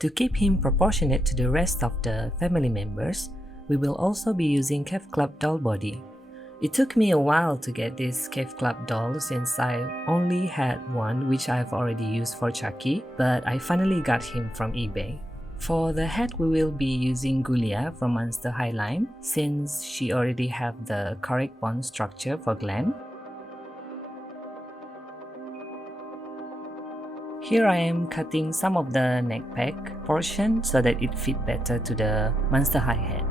To keep him proportionate to the rest of the family members, we will also be using Cave Club doll body. It took me a while to get this Cave Club doll since I only had one which I've already used for Chucky, but I finally got him from eBay. For the head, we will be using Gulia from Monster High line since she already have the correct bone structure for Glen. Here I am cutting some of the neck pack portion so that it fit better to the Monster High head.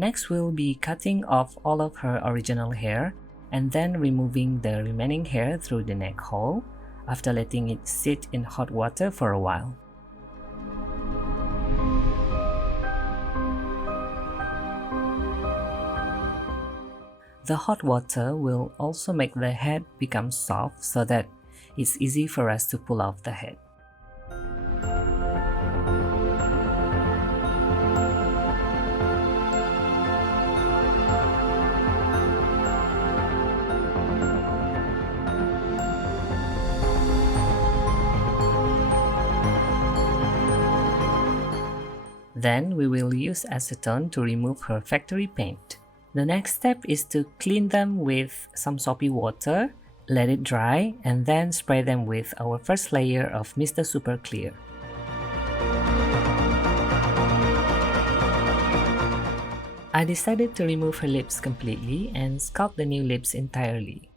Next, we'll be cutting off all of her original hair and then removing the remaining hair through the neck hole after letting it sit in hot water for a while. The hot water will also make the head become soft so that it's easy for us to pull off the head. Then we will use acetone to remove her factory paint. The next step is to clean them with some soapy water, let it dry, and then spray them with our first layer of Mr. Super Clear. I decided to remove her lips completely and sculpt the new lips entirely.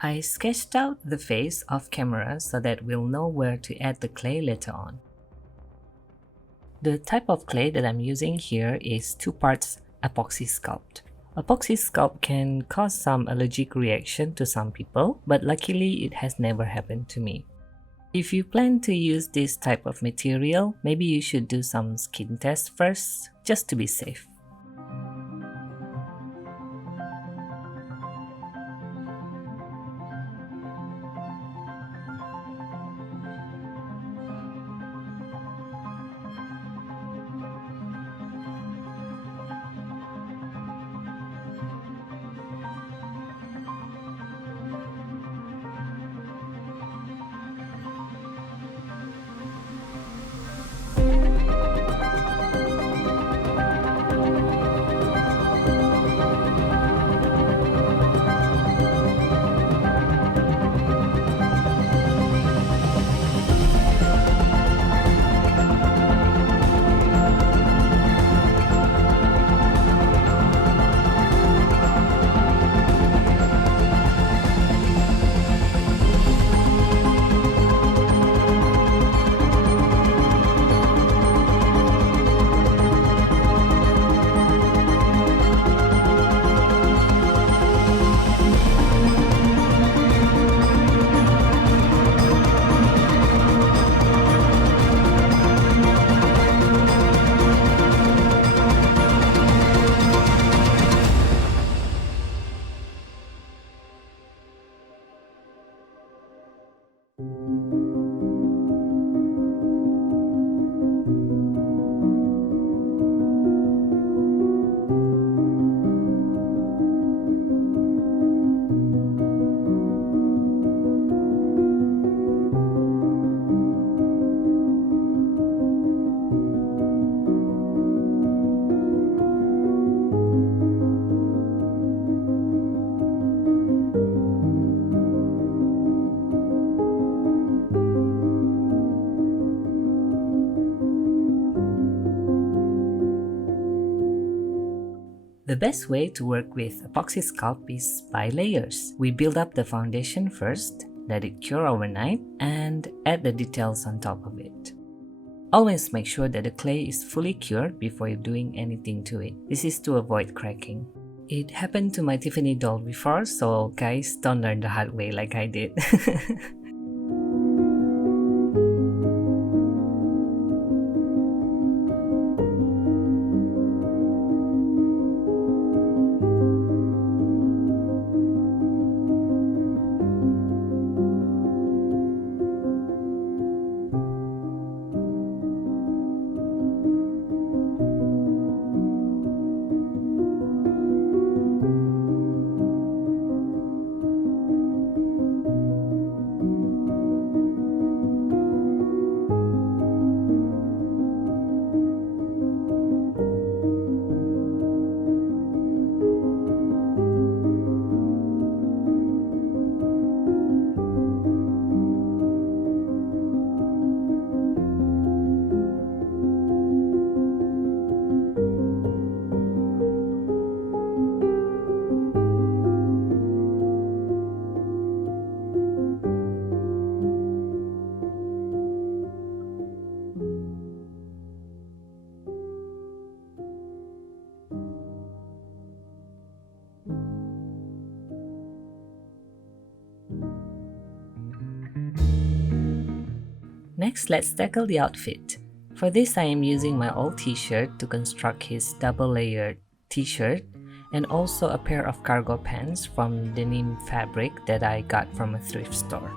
I sketched out the face off camera so that we'll know where to add the clay later on. The type of clay that I'm using here is 2 parts epoxy sculpt. Epoxy sculpt can cause some allergic reaction to some people, but luckily it has never happened to me. If you plan to use this type of material, maybe you should do some skin tests first, just to be safe. The best way to work with epoxy sculpt is by layers. We build up the foundation first, let it cure overnight, and add the details on top of it. Always make sure that the clay is fully cured before you're doing anything to it. This is to avoid cracking. It happened to my Tiffany doll before, so guys, don't learn the hard way like I did. Next, let's tackle the outfit. For this, I am using my old t-shirt to construct his double-layered t-shirt and also a pair of cargo pants from denim fabric that I got from a thrift store.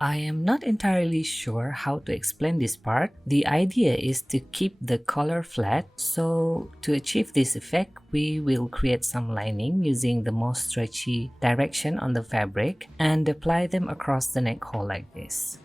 I am not entirely sure how to explain this part. The idea is to keep the color flat, so to achieve this effect, we will create some lining using the most stretchy direction on the fabric and apply them across the neck hole like this.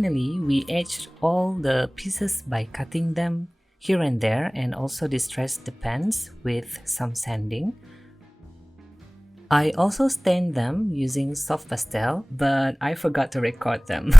Finally, we etched all the pieces by cutting them here and there and also distressed the pans with some sanding. I also stained them using soft pastel, but I forgot to record them.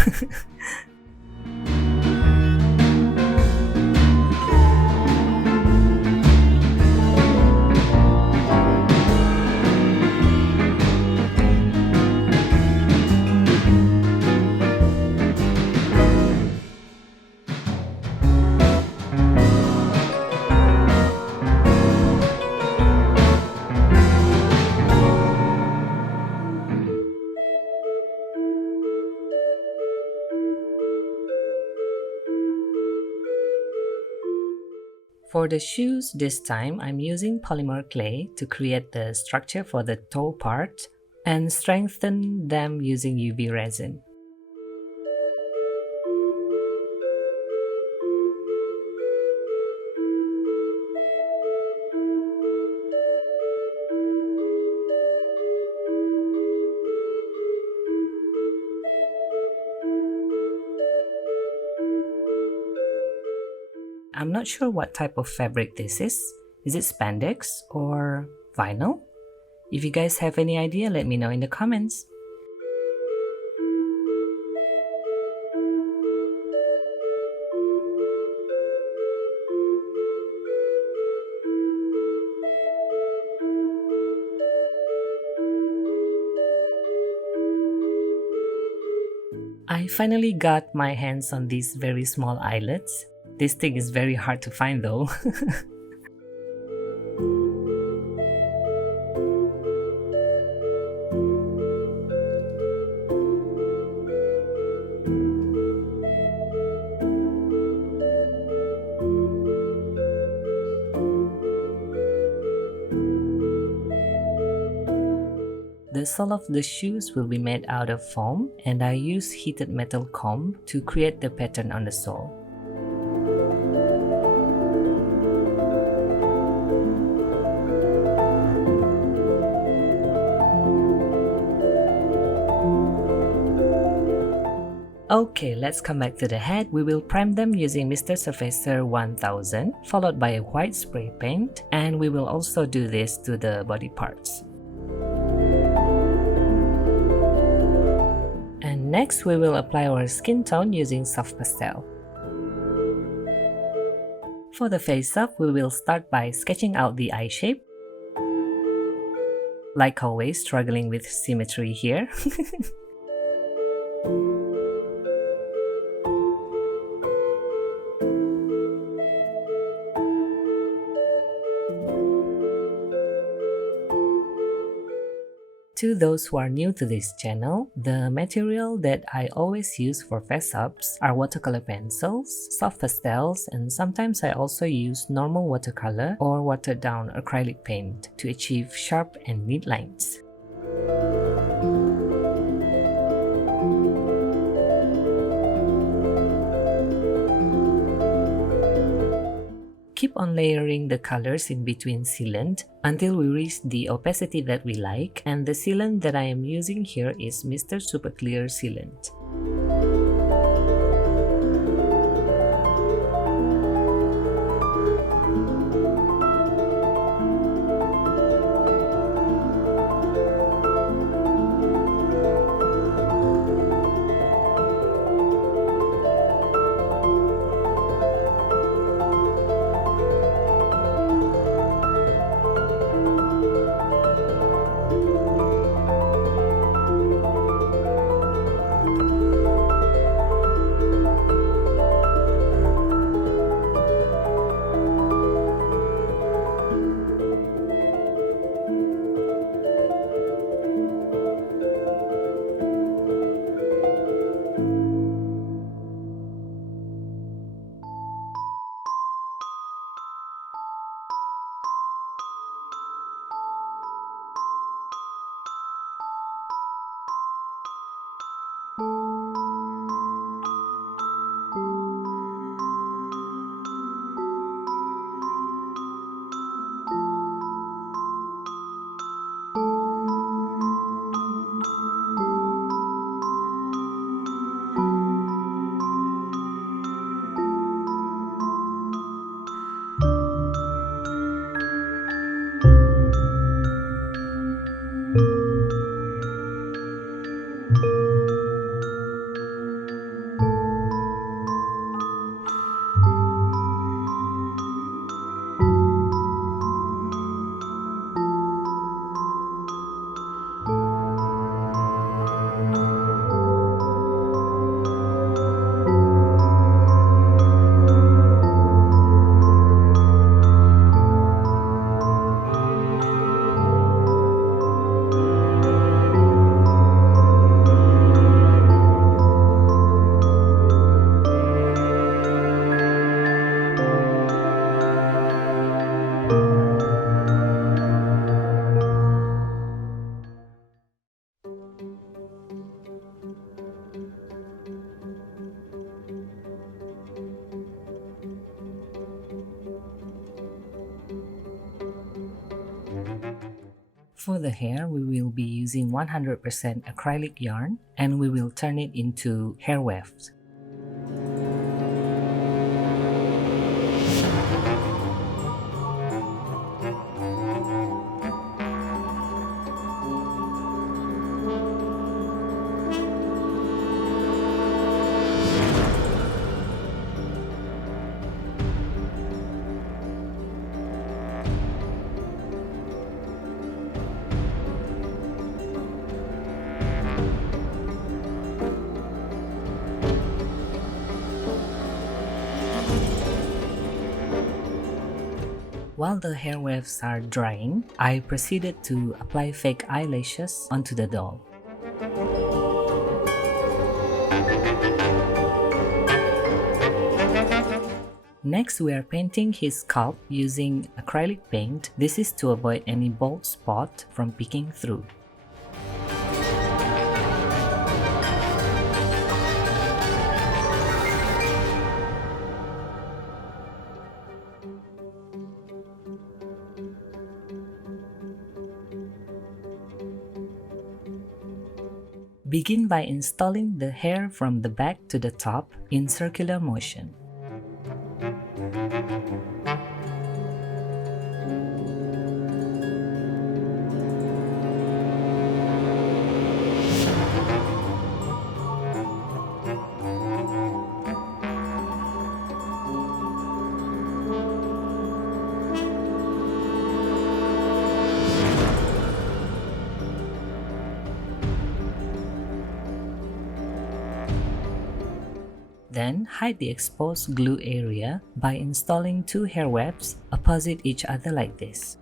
For the shoes this time, I'm using polymer clay to create the structure for the toe part and strengthen them using UV resin. I'm not sure what type of fabric this is. Is it spandex or vinyl? If you guys have any idea, let me know in the comments. I finally got my hands on these very small eyelets. This thing is very hard to find though. The sole of the shoes will be made out of foam, and I use heated metal comb to create the pattern on the sole. Okay, let's come back to the head. We will prime them using Mr. Surfacer 1000, followed by a white spray paint, and we will also do this to the body parts. And next, we will apply our skin tone using soft pastel. For the face up, we will start by sketching out the eye shape. Like always, struggling with symmetry here. To those who are new to this channel, the material that I always use for face ups are watercolor pencils, soft pastels, and sometimes I also use normal watercolor or watered down acrylic paint to achieve sharp and neat lines. Keep on layering the colors in between sealant until we reach the opacity that we like, and the sealant that I am using here is Mr. Super Clear Sealant. For the hair, we will be using 100% acrylic yarn and we will turn it into hair wefts. While the hair wefts are drying, I proceeded to apply fake eyelashes onto the doll. Next, we are painting his scalp using acrylic paint. This is to avoid any bald spot from peeking through. Begin by installing the hair from the back to the top in circular motion. Then, hide the exposed glue area by installing two hair wefts opposite each other like this.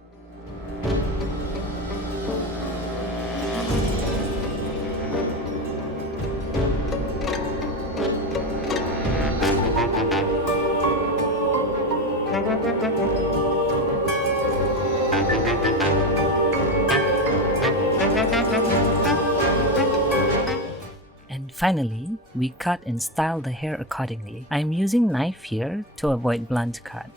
Finally, we cut and style the hair accordingly. I'm using knife here to avoid blunt cut.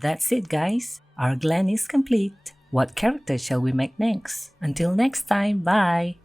That's it, guys. Our Glen is complete. What character shall we make next? Until next time, bye!